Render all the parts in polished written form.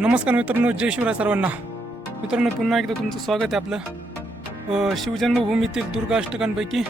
नमस्कार मित्रांनो, जय शिवराय सर्वांना. मित्रांनो, पुन्हा एकदा तुमचं स्वागत आहे आपलं शिवजन्मभूमीतील दुर्ग अष्टकांपैकी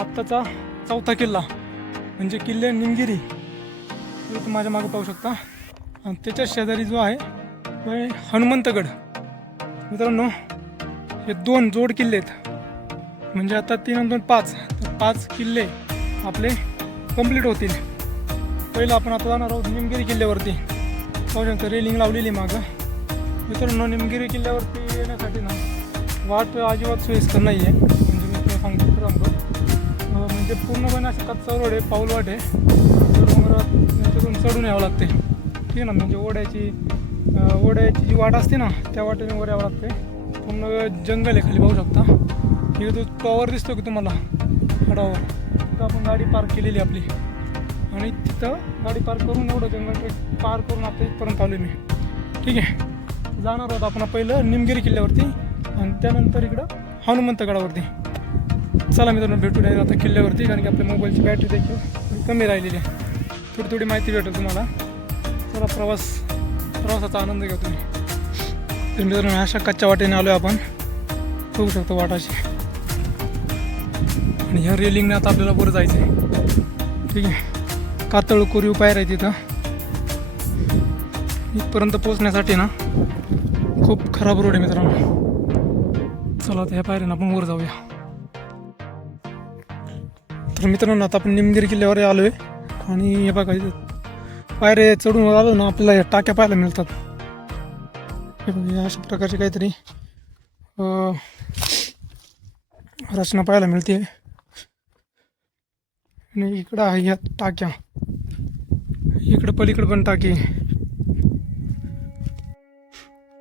आत्ताचा चौथा किल्ला म्हणजे किल्ले निमगिरी. तुम्ही माझ्या मागे पाहू शकता. आणि त्याच्या शेजारी जो आहे तो आहे हनुमंतगड. मित्रांनो, हे दोन जोड किल्ले आहेत. म्हणजे आता 3 आणि 2 5, तर 5 किल्ले आपले कंप्लीट होतील. पहिलं आपण आता जाणार आहोत निमगिरी किल्ल्यावरती. पाहू शकता रेलिंग लावलेली मागं. मित्रांनो, निमगिरी किल्ल्यावरती येण्यासाठी ना वाट अजिबात सोयीस्कर नाही आहे. म्हणजे मी तुला सांगतो खरं म्हणजे पूर्णपणे असं कच्चा रोड आहे, पाऊल वाट आहे. त्याच्यातून चढून यावं लागते. ठीक आहे ना. म्हणजे ओढ्याची जी वाट असते ना त्या वाटेने वर यावं लागते. पूर्ण जंगल आहे खाली, पाहू शकता. इथे तो टॉवर दिसतो की तुम्हाला गडावर, तिथं आपण गाडी पार्क केलेली आपली. आणि तिथं गाडी पार्क करून एवढं जंगल ट्रेक पार करून आता इथपर्यंत आलो मी. ठीक आहे. जाणार आहोत आपण पहिलं निमगिरी किल्ल्यावरती आणि त्यानंतर इकडं हनुमंतगडावरती. चला मित्रांनो, भेटूया आता किल्ल्यावरती. कारण की आपल्या मोबाईलची बॅटरी देखील कमी राहिलेली आहे. थोडी माहिती भेटेल तुम्हाला. चला, प्रवासाचा आनंद घेऊ तुम्ही. तर मित्रांनो, अशा कच्च्या वाटेने आलो आहे आपण. बघू शकतो वाटाशी. आणि ह्या रेलिंगने आता आपल्याला वर जायचं आहे. ठीक आहे. कातळ कोरीव पायर आहे तिथं. इथपर्यंत पोहोचण्यासाठी ना खूप खराब रोड आहे मित्रांनो. चला आता ह्या पायऱ्यानं आपण वर जाऊया. तर मित्रांनो, आता आपण निमगिरी किल्ल्यावर आलो आहे. आणि हे बघा, पायरे चढून वर आलो ना आपल्याला टाक्या पाहायला मिळतात. हे बघा, अशा प्रकारची काहीतरी रचना पाहायला मिळते. आणि इकडं आहे ह्या टाक्या. इकडं पलीकडं पण टाकी.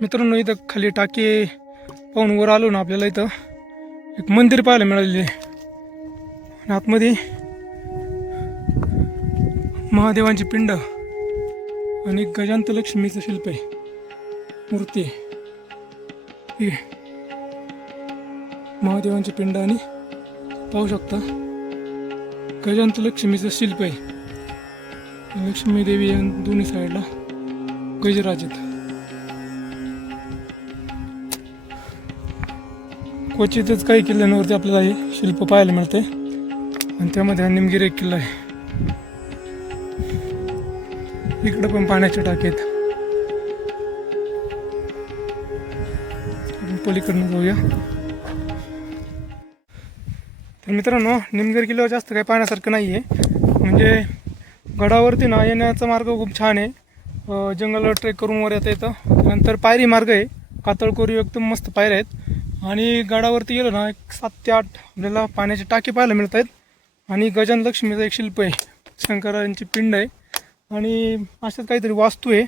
मित्रांनो, इथं खाली टाकी पाहून वर आलो ना आपल्याला इथं एक मंदिर पाहायला मिळालेले. आणि आतमध्ये महादेवांची पिंड आणि गजांत लक्ष्मीचं शिल्प आहे, मूर्ती आहे. ठीक आहे. महादेवांची पिंड आणि पाहू शकता गजांत लक्ष्मीचं शिल्प आहे. लक्ष्मी देवी दोन्ही साईडला गजराज आहेत. क्वचितच काही किल्ल्यांवरती आपल्याला हे शिल्प पाहायला मिळते. आणि त्यामध्ये हा निमगिरी एक किल्ला आहे. इकडं पण पाण्याच्या टाकी आहेत. आपण पलीकडनं जाऊया. तर मित्रांनो, निमगिरी किल्ल्यावर जास्त काही पाहण्यासारखं नाही आहे. म्हणजे गडावरती ना येण्याचा मार्ग खूप छान आहे. जंगलावर ट्रेक करून वर येता येतं. नंतर पायरी मार्ग आहे, कातळ कोरीव एकदम मस्त पायऱ्या आहेत. आणि गडावरती गेलो ना 7 ते 8 आपल्याला पाण्याची टाकी पाहायला मिळत आहेत. आणि गजानन लक्ष्मीचं एक शिल्प आहे, शंकरांची पिंड आहे. आणि अशाच काहीतरी वास्तू आहे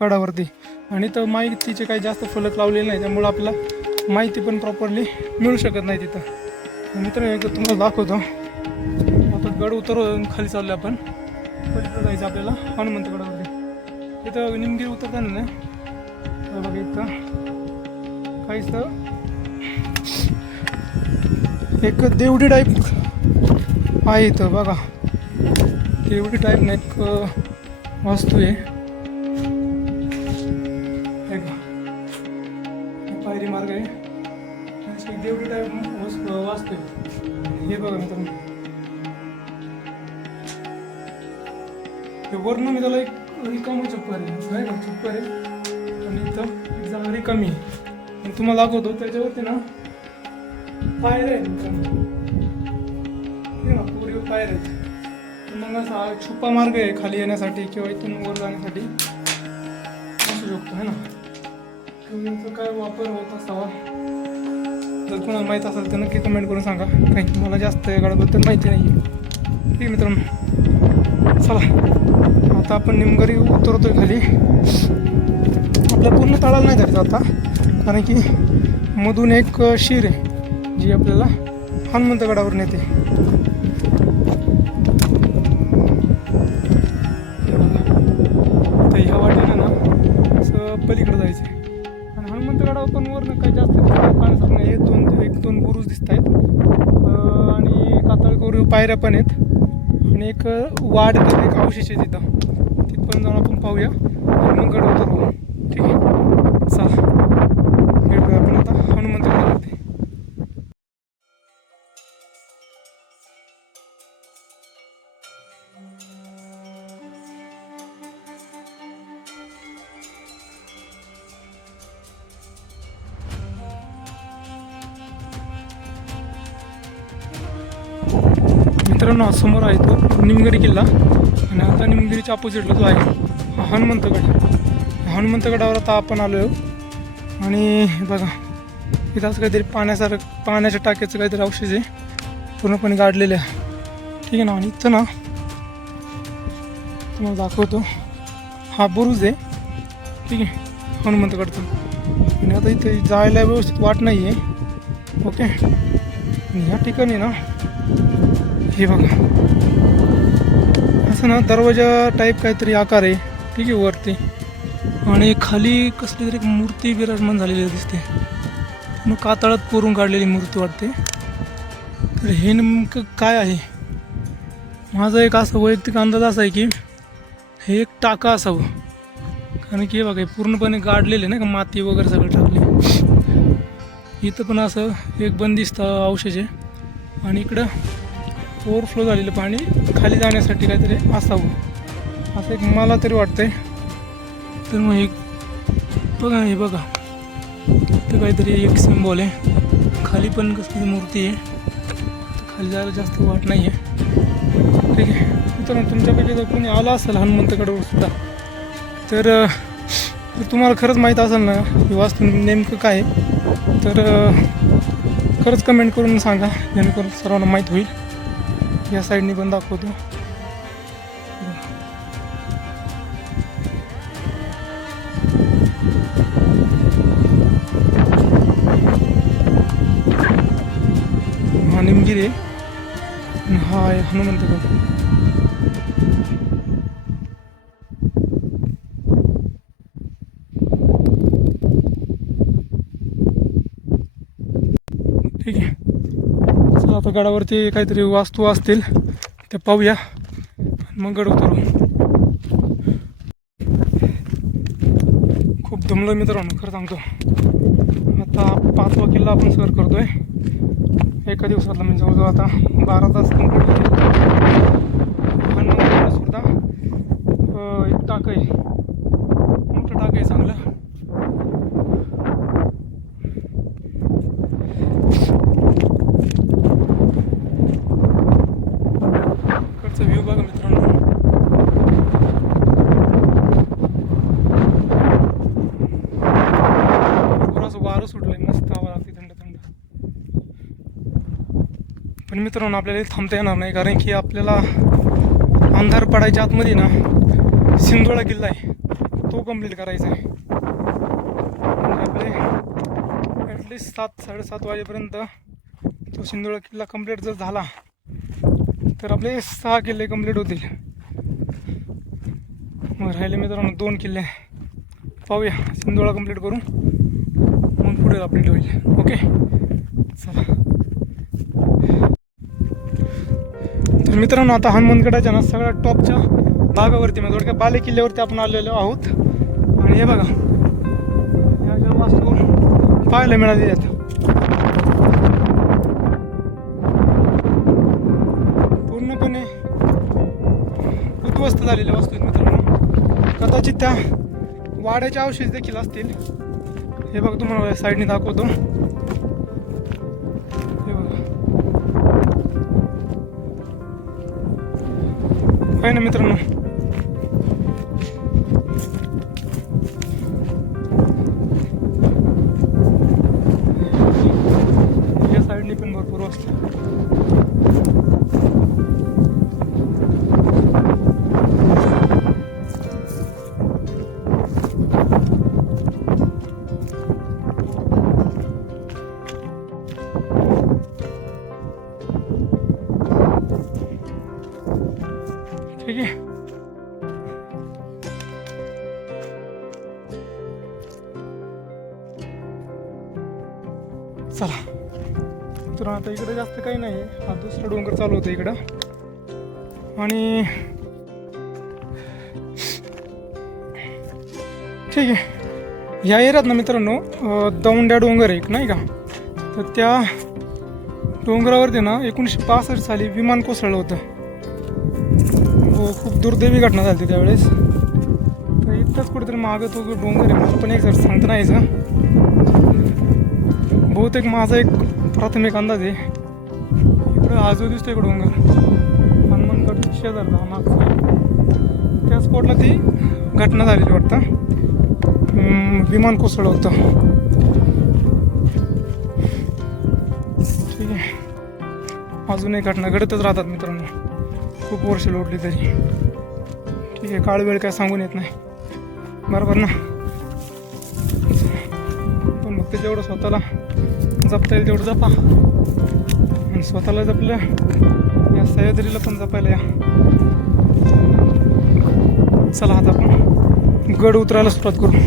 गडावरती. आणि तर माहितीचे काही जास्त फलक लावलेले नाही, त्यामुळं आपल्याला माहिती पण प्रॉपरली मिळू शकत नाही तिथं. मित्रांनो, एकदा तुम्हाला दाखवतो. आता गड उतरून खाली चाललो आपण. पलीकडे जायचं आपल्याला हनुमंतगडावरती. तिथं निमगिरी उतरताना ना बघा इथं काहीच एक देवडी टाईप आहे इथं. बघा, देवडी टाईप ना एक वास्तू आहे. पायरी मार्ग आहे, एक देवडी टाईप वास्तू आहे. हे बघा मित्रांनो, हे वर्ण मी त्याला एक रिकामं चप्पर आहे ना, चप्पर आहे. आणि इथं जागा रिकामी आहे. आणि तुम्हाला दाखवतो त्याच्यावरती ना पायऱ्या आहेत मित्रांनो. पूर्वी पायऱ्या आहेत. मग असा छुपा मार्ग आहे खाली येण्यासाठी किंवा इथून वर जाण्यासाठी असू शकतो, है ना. याचा काय वापर होत असावा, जर तुम्हाला माहीत असेल तर नक्की कमेंट करून सांगा. काही मला जास्त या गडाबद्दल माहिती नाही आहे. ठीक आहे मित्रांनो, चला आता आपण निमगिरी उतरतोय खाली. आपल्या पूर्ण तळाला नाही जायचं आता, कारण की मधून एक शिर आहे जी आपल्याला हनुमंतगडावर नेते. तर ह्या वाटेनं ना असं पलीकडे जायचं आहे. आणि हनुमंतगडावर पण वरनं काही जास्त पाहण्यासारखं नाही. एक दोन बुरुज दिसत आहेत. आणि कातळ कोरीव पायऱ्या पण आहेत. आणि एक वाढ एक अवशेष आहे तिथं. तिथपर्यंत जाऊन आपण पाहूया. गड उतरू. ठीक आहे, चला भेटूया आपण आता हनुमंतगडावरती. मित्रांनो, हा समोर आहे तो निमगिरी किल्ला आणि आता निमगिरीच्या अपोजिटला जो आहे हा हनुमंतगड. हनुमंतगडावर आता आपण आलो आहे आणि बघा इथं असं काहीतरी पाण्याच्या टाक्याचं काहीतरी अवशेष आहे, पूर्णपणे गाडलेले आहे. ठीक आहे ना. आणि इथं ना तुम्हाला दाखवतो, हा बुरुज आहे. ठीक आहे, हनुमंतगडचा. आणि आता इथे जायला व्यवस्थित वाट नाही आहे. ओके, आणि ह्या ठिकाणी ना हे बघा असं ना दरवाजा टाईप काहीतरी आकार आहे. ठीक आहे, वरती आणि खाली कसली तरी एक मूर्ती विराजमान झालेली दिसते. मग कातळात कोरून काढलेली मूर्ती वाटते. तर हे नेमकं काय आहे, माझा एक असा वैयक्तिक अंदाज असा आहे की हे एक टाका असावं. कारण की हे बघा पूर्णपणे गाडलेले ना का, माती वगैरे सगळं टाकले. इथं पण असं एक बंदिस्त अवशेष आहे आणि इकडं ओव्हरफ्लो झालेलं पाणी खाली जाण्यासाठी काहीतरी असावं असं एक मला तरी वाटतंय. तर मग हे बघा, हे बघा इथं काहीतरी एक सिम्बॉल आहे. खाली पण कसली मूर्ती आहे. खाली जायला जास्त वाट नाही आहे. ठीक आहे मित्रांनो, तुमच्यापैकी जर कोणी आला असेल हनुमंतगडावर सुद्धा तर तुम्हाला खरंच माहीत असेल ना ही वास्तू नेमकं काय आहे, तर खरंच कमेंट करून सांगा, जेणेकरून सर्वांना माहीत होईल. या साईडनी पण दाखवतो. हा निमगिरी आहे, हा आहे हनुमंतगड. ठीक आहे, चला आता गडावरती काहीतरी वास्तू असतील ते पाहूया, मग गड उतरू. खूप दमलो मित्रांनो, खरं सांगतो. आता 5वा किल्ला आपण सर करतोय एका दिवसातला, म्हणजे जवळजवळ आता 12 तास कंप्लीट होईल. हनुमंतगड सुद्धा एक टाक आहे, मोठं टाक आहे चांगलं. व्ह्यू बघा मित्रांनो. थोडंसं वारं सुटलंय, मस्त हवा लागते थंड थंड. पण मित्रांनो आपल्याला थांबता येणार नाही, कारण की आपल्याला अंधार पडायच्या आतमध्ये ना सिंधुळा किल्ला आहे तो कंप्लीट करायचा आहे. म्हणजे आपले ॲटलिस्ट 7-7:30 वाजेपर्यंत तो सिंधुळा किल्ला कंप्लीट जर झाला तर आपले 6 किल्ले कंप्लीट होतील. मग राहिले मित्रांनो 2 किल्ले. पाहूया, सिंधुळा कंप्लीट करू मग पुढे अपडेट होईल. ओके चला. तर मित्रांनो आता हनुमंतगडाच्या ना सगळ्यात टॉपच्या भागावरती म्हणजे थोडक्या बाले किल्ल्यावरती आपण आलेलो आहोत. आणि हे बघा या ज्या वास्तू पाहायला मिळाली आहेत, पूर्णपणे उद्ध्वस्त झालेल्या वस्तू आहेत मित्रांनो. कदाचित त्या वाड्याचे अवशेष देखील असतील. हे बघा तुम्हाला साईडने दाखवतो. हे बघा आहे ना मित्रांनो. या साईडने पण भरपूर वस्तू. ठीक आहे. चला तर आता इकडे जास्त काही नाही, हा दुसरा डोंगर चालू होता इकडं. आणि ठीक आहे. ह्या एरियात ना मित्रांनो दौंड्या डोंगर आहे एक नाही का, तर त्या डोंगरावरती ना 1965 साली विमान कोसळलं होतं. खूप दुर्दैवी घटना झाली होती त्यावेळेस. तर इथंच कुठेतरी मागं तो जो डोंगर आहे मला पण एक जर सांगता नाही यायचं. बहुतेक माझा एक प्राथमिक अंदाज आहे इकडं हा जो दिसतो इकडं डोंगर हनुमानगड शेजारचा मागचा त्या स्पॉटला ती घटना झालेली वाटतं. विमान कोसळलं होतं. ठीक आहे. अजूनही घटना घडतच राहतात मित्रांनो, खूप वर्ष लोटली तरी. ठीक आहे, काळ वेळ काय सांगून येत नाही, बरोबर ना. पण फक्त जेवढं स्वतःला जपता येईल तेवढं जपा, आणि स्वतःला जपलं या सह्याद्रीला पण जपायला या. चला आता आपण गड उतरायला सुरुवात करू.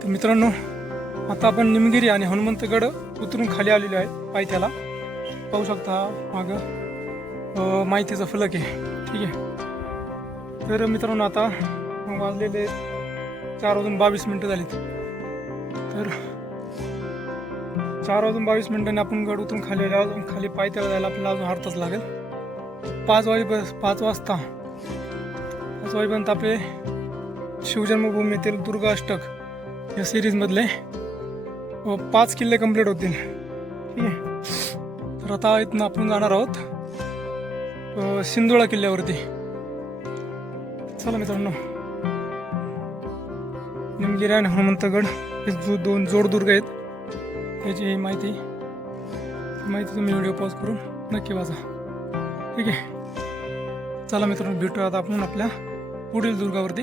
तर मित्रांनो आता आपण निमगिरी आणि हनुमंतगड उतरून खाली आलेलो आहे. पायथ्याला पाहू शकता मागं माहितीचा फलक आहे. ठीक आहे. तर मित्रांनो आता वाजलेले 4:22 झालेत. तर 4:22 आपण गड उतरून खाली आलो. अजून खाली पायथ्याला जायला आपल्याला अजून अर्धा तास लागेल. 5 वाजेपर्यंत आपले शिवजन्मभूमीतील दुर्गा अष्टक या सिरीजमधले 5 किल्ले कंप्लीट होतील. ठीक आहे. तर आता इथनं आपण जाणार आहोत सिंधुळा किल्ल्यावरती. चला मित्रांनो, निमगिरी आणि हनुमंतगड हे 2 जोडदुर्ग आहेत. त्याची माहिती तुम्ही व्हिडिओ पॉज करून नक्की वाचा. ठीक आहे. चला मित्रांनो, भेटूया आता आपण आपल्या पुढील दुर्गावरती,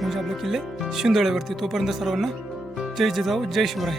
म्हणजे आपले किल्ले शिंदोळ्यावरती. तोपर्यंत सर्वांना जय जिजाऊ, जय शिवराय.